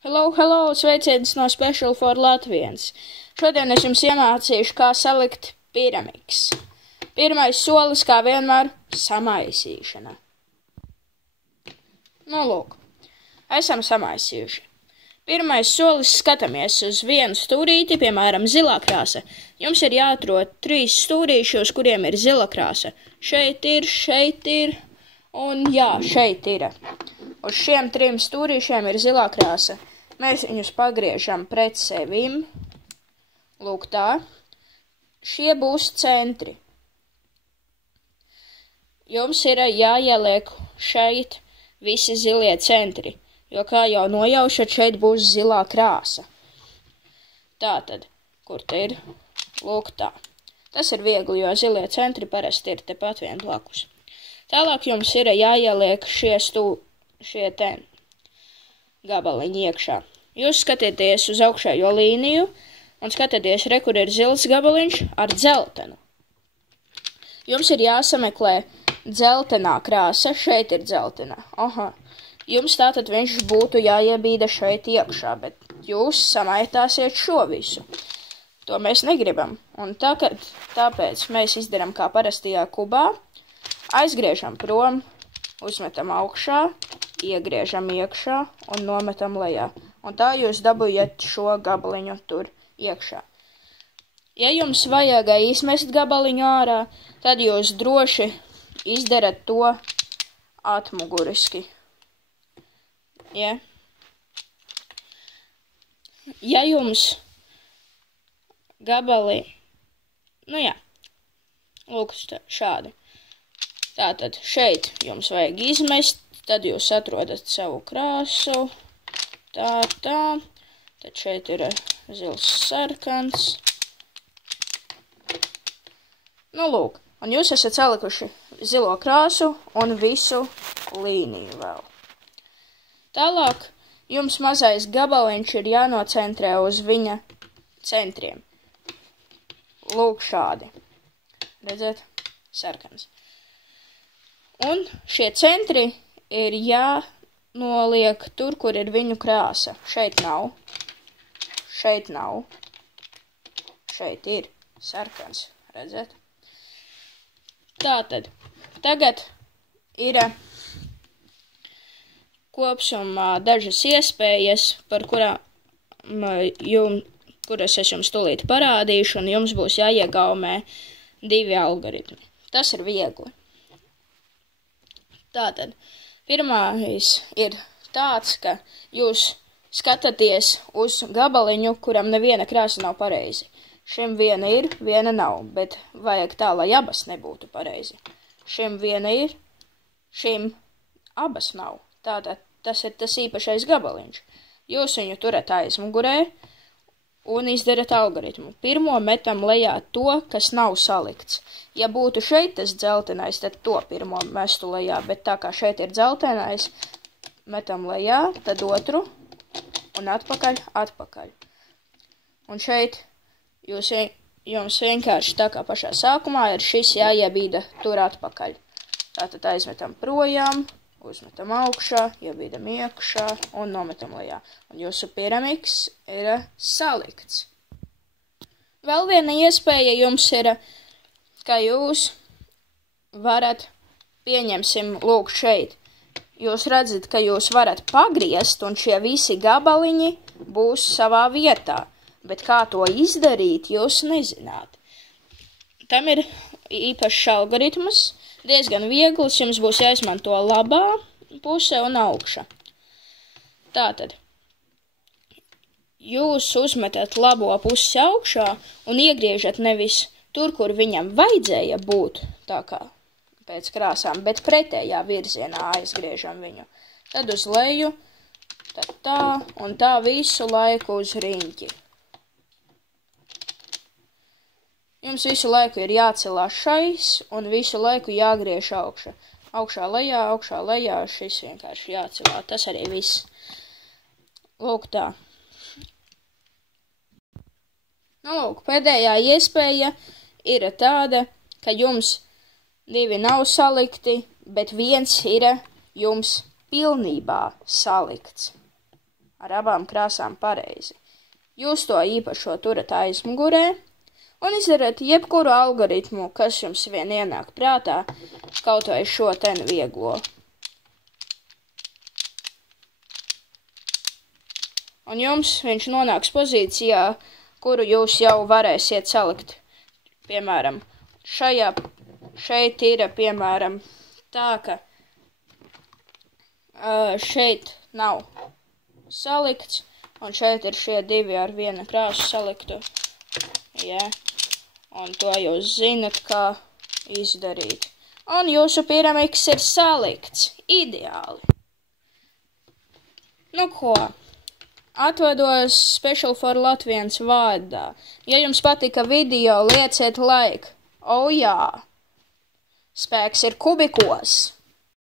Hello, sveiciens no Special for Latvians. Šodien es jums iemācīšu, kā salikt piramiks. Pirmais solis, kā vienmēr, samaisīšana. Nu, lūk, esam samaisījuši. Pirmais solis, skatāmies uz vienu stūrīti, piemēram, zilā krāsa. Jums ir jāatrod 3 stūrīši, uz kuriem ir zila krāsa. Šeit ir, un jā, šeit ir. Uz šiem 3 stūrīšiem ir zilā krāsa. Mēs viņus pagriežam pret sevim. Lūk tā. Šie būs centri. Jums ir jāieliek šeit visi zilie centri, jo, kā jau nojaušat, šeit būs zilā krāsa. Tātad, kur te ir? Lūk tā. Tas ir viegli, jo zilie centri parasti ir tepat vien blakus. Tālāk jums ir jāieliek šie te gabaliņi iekšā. Jūs skatieties uz augšējo līniju un skatieties, kur ir zils gabaliņš ar dzeltenu. Jums ir jāsameklē dzeltenā krāsa, šeit ir dzeltenā. Jums tātad viņš būtu jāiebīda šeit iekšā, bet jūs samaitāsiet šo visu. To mēs negribam. Un tāpēc mēs izdarām kā parastajā kubā, aizgriežam prom, uzmetam augšā, iegriežam iekšā un nometam lejā. Un tā jūs dabūjat šo gabaliņu tur iekšā. Ja jums vajag izmest gabaliņu ārā, tad jūs droši izdarat to atmuguriski. Ja jums gabali, lūk šādi. Tātad šeit jums vajag izmest, tad jūs atrodat savu krāsu, tā, tad šeit ir zils sarkans. Nu, lūk, un jūs esat salikuši zilo krāsu un visu līniju vēl. Tālāk jums mazais gabaliņš ir jānocentrē uz viņa centriem. Lūk šādi. Redzat? Sarkans. Un šie centri ir jānoliek tur, kur ir viņu krāsa. Šeit nav. Šeit nav. Šeit ir sarkans. Redzat? Tātad, tagad ir kopsumā dažas iespējas, kuras es jums tūlīt parādīšu, un jums būs jāiegaumē 2 algoritmi. Tas ir viegli. Tātad, pirmais ir tāds, ka jūs skatāties uz gabaliņu, kuram neviena krāsa nav pareizi. Šim viena ir, viena nav, bet vajag tā, lai abas nebūtu pareizi. Šim viena ir, šim abas nav. Tātad, tas ir tas īpašais gabaliņš. Jūs viņu turat aizmugurē un izdarat algoritmu. Pirmo metam lejā to, kas nav salikts. Ja būtu šeit tas dzeltenais, tad to pirmo mestu lejā, bet tā kā šeit ir dzeltenais, metam lejā, tad otru un atpakaļ. Un šeit jums vienkārši tā kā pašā sākumā ir šis jāiebīda tur atpakaļ. Tātad aizmetam projām, uzmetam augšā, iebīdam iekšā un nometam lejā. Un jūsu piramiks ir salikts. Vēl viena iespēja jums ir, ka jūs varat, pieņemsim, lūk šeit. Jūs redzat, ka jūs varat pagriezt un šie visi gabaliņi būs savā vietā. Bet kā to izdarīt, jūs nezināt. Tam ir īpašs algoritms, diezgan viegls, jums būs jāizmanto labā puse un augša. Tātad, jūs uzmetat labo pusi augšā un iegriežat nevis tur, kur viņam vajadzēja būt, tā kā pēc krāsām, bet pretējā virzienā aizgriežam viņu. Tad uz leju, tad tā, un tā visu laiku uz riņķi. Jums visu laiku ir jācelās šais, un visu laiku jāgriež augša. Augšā lejā, šis vienkārši jācelā. Tas arī viss. Lūk tā. Nu, lūk, pēdējā iespēja ir tāda, ka jums 2 nav salikti, bet 1 ir jums pilnībā salikts. ar abām krāsām pareizi. Jūs to īpašo turat aizmugurē un izdarat jebkuru algoritmu, kas jums vien ienāk prātā, kaut vai šo ten vieglo. Un jums viņš nonāks pozīcijā, kuru jūs jau varēsiet salikt. Piemēram, šeit ir, piemēram, tā, ka šeit nav salikts, un šeit ir šie divi ar viena krāsu saliktu. Ja? Un to jūs zinat, kā izdarīt. Un jūsu piramiks ir salikts. Ideāli. Nu ko? Atvados Special for Latvians vārdā. Ja jums patika video, lieciet like. O jā! Spēks ir kubikos!